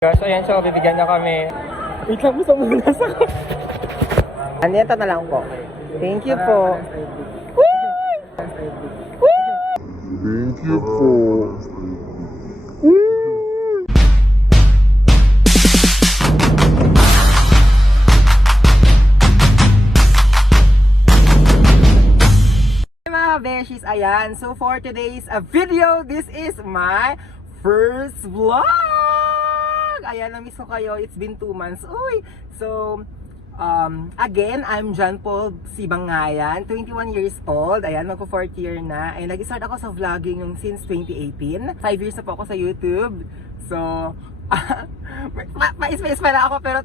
Guys, ayan siya, bibigyan niya kami. Wait lang, gusto mo na sa Aneta na lang po. Thank you po. Thank you po. Mga beshies, ayan. So for today's video, this is my first vlog. Ayan, na-miss ko kayo. It's been 2 months. Uy! So, again, I'm John Paul Sibangayan, 21 years old. Ayan, magpo 4th year na. Ay, nag-start ako sa vlogging yung since 2018. 5 years na po ako sa YouTube. So, mais-mais pala ako, pero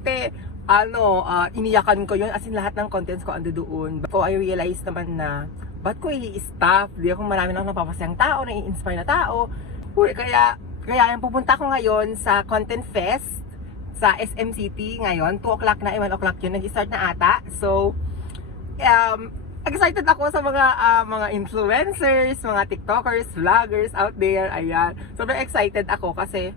iniyakan ko yun. As in, lahat ng contents ko ando doon. So, I realized naman na, ba't ko i-stop? Di ako marami nang napapasayang tao, nai-inspire na tao. Uy, kaya yung pupunta ko ngayon sa Content Fest sa SM City ngayon. 2 o'clock na, 1 o'clock yun. Nag-start na ata. So, excited ako sa mga influencers, mga TikTokers, vloggers out there. Ayan. Sobrang excited ako kasi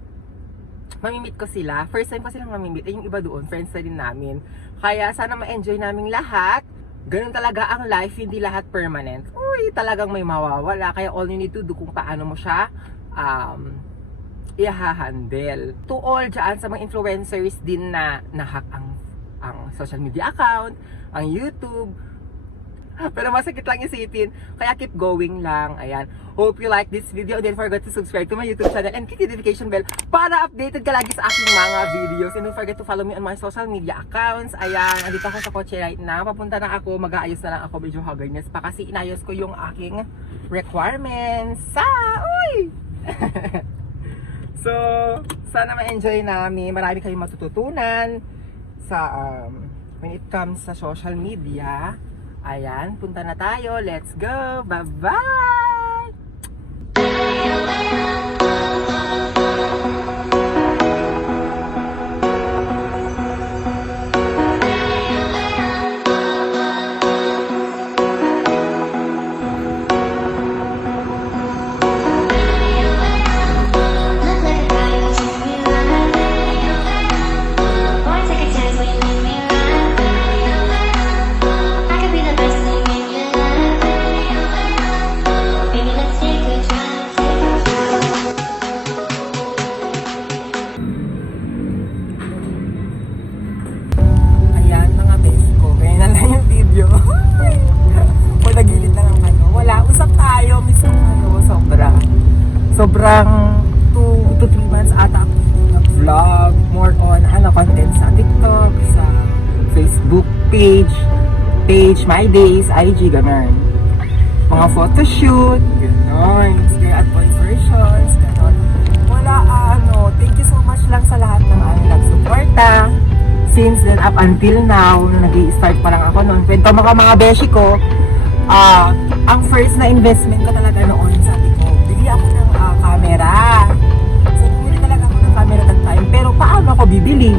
mamimit ko sila. First time ko silang mamimit. Yung iba doon, friends na din namin. Kaya sana ma-enjoy naming lahat. Ganun talaga ang life, hindi lahat permanent. Uy, talagang may mawawala. Kaya all you need to do kung paano mo siya i-handle. To all dyan sa mga influencers din na nahack ang social media account, ang YouTube. Pero masakit lang isipin. Kaya keep going lang. Ayan. Hope you like this video. Don't forget to subscribe to my YouTube channel and click the notification bell para updated ka lagi sa aking mga videos. And don't forget to follow me on my social media accounts. Ayan. Andito ako sa kotse right now. Papunta na ako. Mag-aayos na lang ako. Medyo haggardness pa kasi inayos ko yung aking requirements. Uy! So, sana ma-enjoy namin. Marami kayong matututunan sa when it comes sa social media. Ayan, punta na tayo. Let's go. Bye-bye! Sobrang 2 to 3 months ata ako nag-vlog more on content sa TikTok, sa Facebook My Days, IG, gano'n. Mga photoshoot, gano'n. Girl at boy versions, gano'n. Wala, thank you so much lang sa lahat ng nagsuporta. Since then, up until now, nag-i-start pa lang ako noon. Kwento mga beshi ko, ang first na investment ko talaga noon, sabi ko, bili ako ng camera. So, bumili talaga ako ng camera that time. Pero paano ako bibili?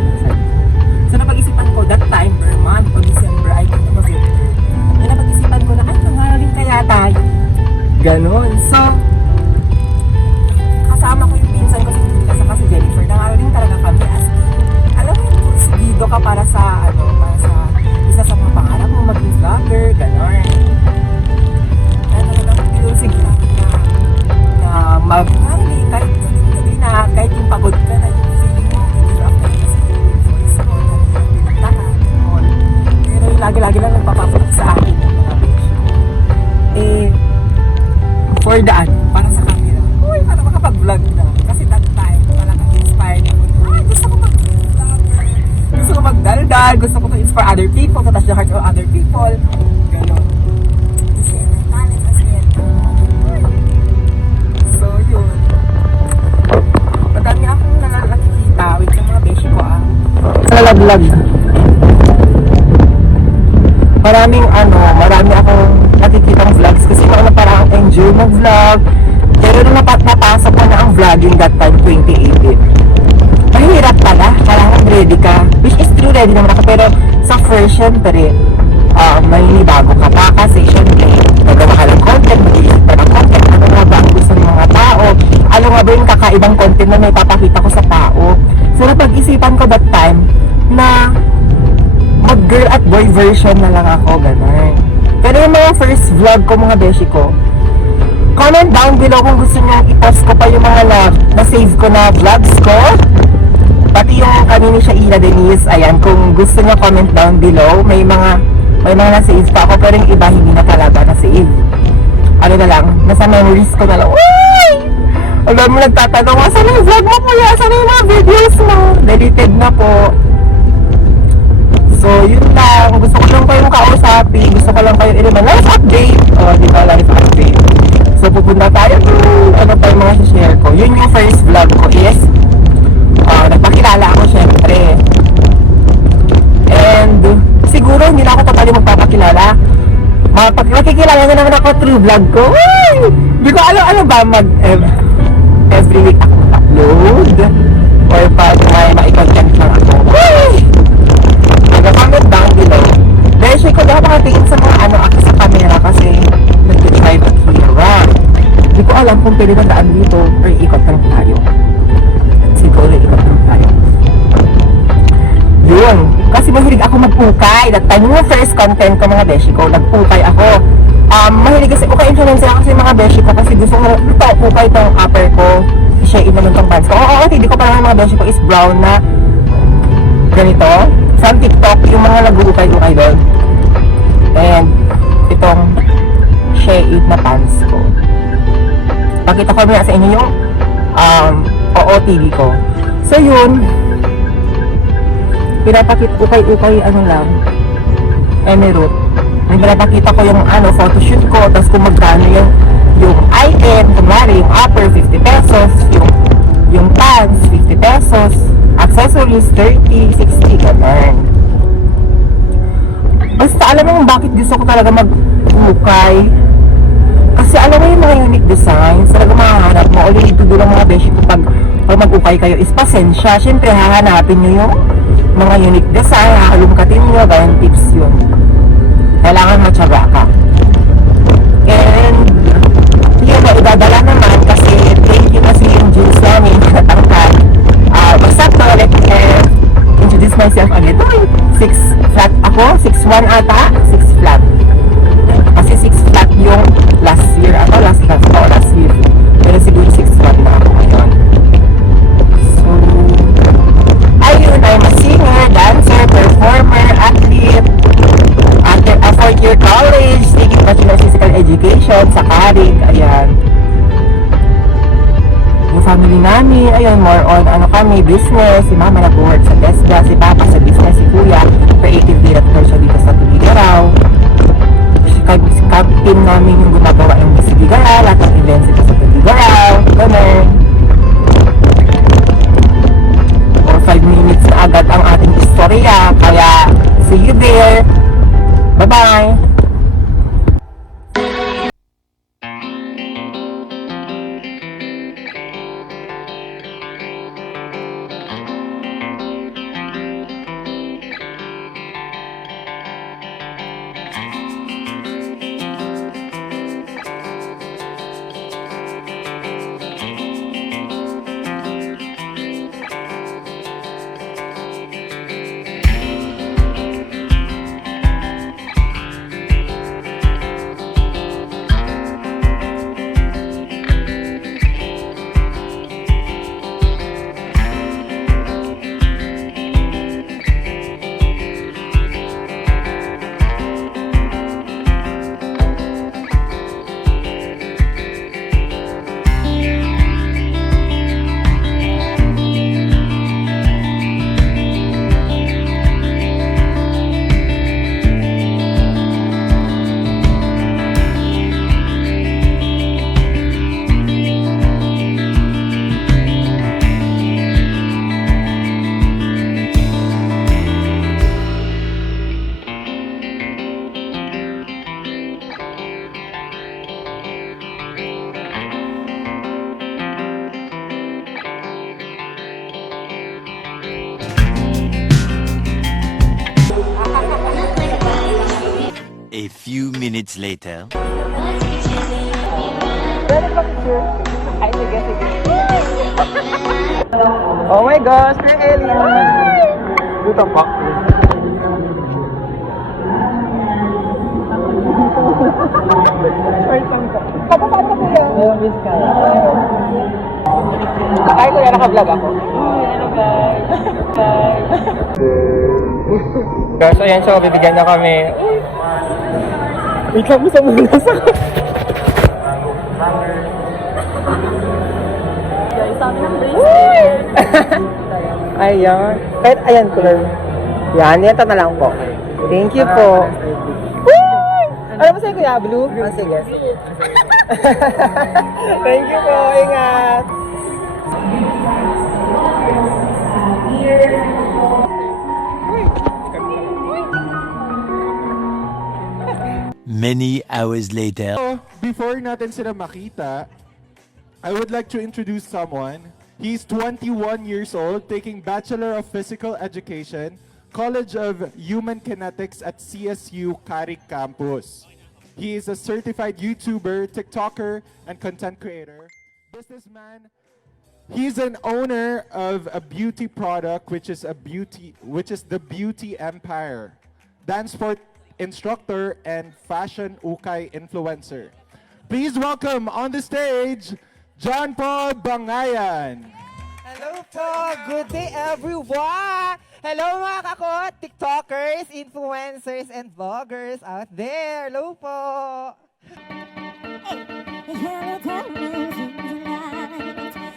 So, napag-isipan ko that time, per month, o December, I think November. Napag-isipan ko na, nangaling kaya tayo. Ganon. So, kasama ko yung pinsan ko si Jennifer. Nangaling talaga kami as alam mo, dito ka para sa, isa sa mga pangarap mo, maging vlogger, ganon. Kaya talagang pinusig na mag-family, kahit gabi na, kahit yung pagod ka na yung feeling mo, dito after voice mo, pero yung lagi-lagi lang nagpapapalak sa akin yung mga beshi. For the para sa camera, uy, para makapag-vlog na. Kasi that time, talagang inspired ako. Gusto ko mag-vlogger, gusto ko magdaldal, gusto ko to inspire other people, to touch the heart of other people, gano'n. Nalaglag. Marami akong nakikitang vlogs kasi parang enjoy mag-vlog. Pero nung napasok ko na ang vlogging that time, 2018. Mahirap pala, kailangan ready ka. Which is true, ready naman ako. Pero sa first, syempre, may bago ka pa kasi syempre, magawa ka ng content, mag-iisip pa ng content. Ano nga ba ang gusto ng mga tao? Ano nga ba yung kakaibang content na may papakita ko sa tao? So napag-isipan ko that time na mag-girl at boy version na lang ako, gano'n. Pero yung mga first vlog ko, mga beshi ko, comment down below kung gusto nyo i-post ko pa yung mga na-save ko na vlogs ko. Pati yung kanini siya Ina Denise, ayan, kung gusto nyo comment down below, may mga na-save pa ako, pero yung iba hindi na talaga na-save. Ano na lang, nasa memories ko na lang. Uy! Alam mo, nagtatanong, asan yung vlog mo kuya? Asan yung mga videos mo? Deleted na po. So, yun lang. Gusto ko lang kayong kausapin. Gusto ko lang kayong iliman. Life update. O, di ba? Life update. So, pupunta tayo dun. Ano pa yung mga share ko? Yun yung first vlog ko is nagpakilala ako syempre. And siguro hindi na ako totally magpapakilala. Makikilala na naman ako through vlog ko. Uy! Hindi ko alam ba every week ako upload or pag may content lang ako. Uy! Nag-comment down below. Dahil siya ko dapat makatingin sa mga ako sa camera kasi nag-drive at hira. Hindi ko alam kung pwede na daan dito or ikot lang tayo. Siguro ikot lang tayo. Yun. Kasi mahilig ako magpukay. That time yung first content ko mga beshi ko, nagpukay ako. Mahilig kasi ukay influencer ako sa mga beshi ko kasi gusto ko ito, pukay itong upper ko. Siya naman itong pants ko. Oo, hindi ko parang mga beshi ko is brown na ganito. From TikTok, yung mga nag-ukay-ukay doon. And itong shade na pants ko. Pakita ko muna sa inyo yung OOTD ko. So yun, pinapakita ukay-ukay lang, emerald. Pinapakita ko yung photoshoot ko, tapos kung magkano yung item, kumari yung upper 50 pesos, yung pants 50 pesos, accessories 30, 60, ganun. Basta alam mo bakit gusto ko talaga mag-ukay. Kasi alam mo yung mga unique designs, talaga mahahanap mo. All you need to do lang mga beshi ko pag mag-ukay kayo is pasensya. Siyempre hahanapin nyo yung mga unique design, hahalungkatin nyo, ganyan tips yun. Kailangan matyaga ka. And yun na, idadala naman kasi thank you kasi yung jeans namin natangkad. Basta to, let me introduce myself again. 6 flat ako, 6'1 ata, 6 flat. Kasi 6 flat yung last year ako, last year. Pero siguro 6'1 na ako ngayon. So, ayun, I'm a singer, dancer, performer, athlete. After a 4th-year college, taking Bachelor of Physical Education sa Carig, ayan. Yung family namin, ayun, more on kami, business. Si mama nag-work sa Desda, si papa sa business, si kuya, creative director siya dito sa Tuligaraw. Si team namin yung gumagawa yung Tuligaraw, lahat ng events dito sa Tuligaraw, ganun. Or 5 minutes na agad ang ating istorya, kaya see you there. Bye-bye! A few minutes later. Pwede ba picture? Ay, sige, sige. Oh my gosh, Kuya Ellie! Dito pa. Kapasaan ka kuya? Miss ka. Ay kuya, naka-vlog ako. Guys, ayan siya, bibigyan na kami. Wait lang, gusto mo na sa... Ayan. Kahit ayan, color. Yan, ito na lang po. Thank you po. Woo! Ano ba sa'yo kuya? Blue? Ah, sige. Thank you po. Ingat. Many hours later. Before natin sila makita, I would like to introduce someone. He's 21 years old, taking Bachelor of Physical Education, College of Human Kinetics at CSU Caric Campus. He is a certified YouTuber, TikToker, and content creator. Businessman. He's an owner of a beauty product, which is the Beauty Empire. Dance sport instructor and fashion ukay influencer. Please welcome on the stage, John Paul Bangayan. Hello po! Good day everyone! Hello mga kakot, TikTokers, influencers, and vloggers out there! Hello po!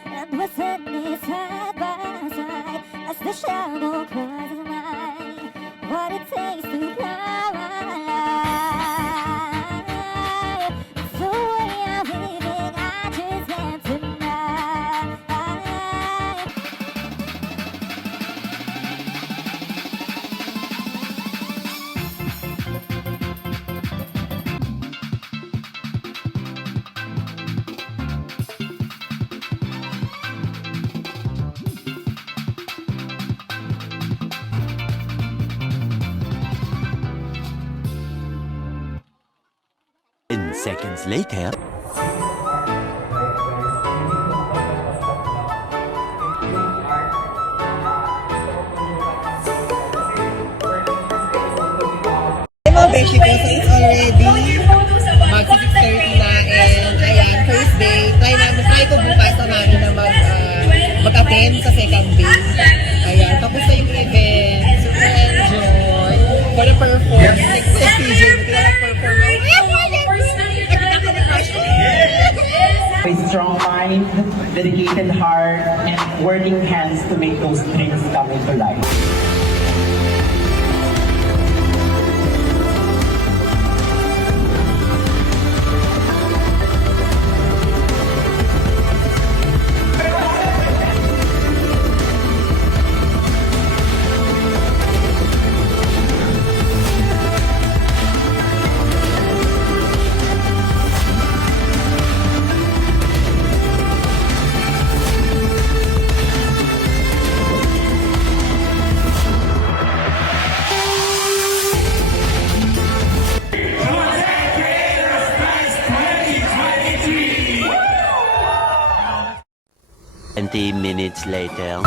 And we're sitting side by side as the shadow crosses mine. What it takes to come alive. It's the way I'm living, I just can't deny. Seconds later. Mga beshi ko, so it's already mag 6:30 na and ayan, first day. Try ko bukas na namin na mag-attend sa second day. Ayan, tapos na yung event. Super enjoy. For the performance, like sa CJ, hindi na nag-perform. A strong mind, dedicated heart, and working hands to make those dreams come into life. Minutes later.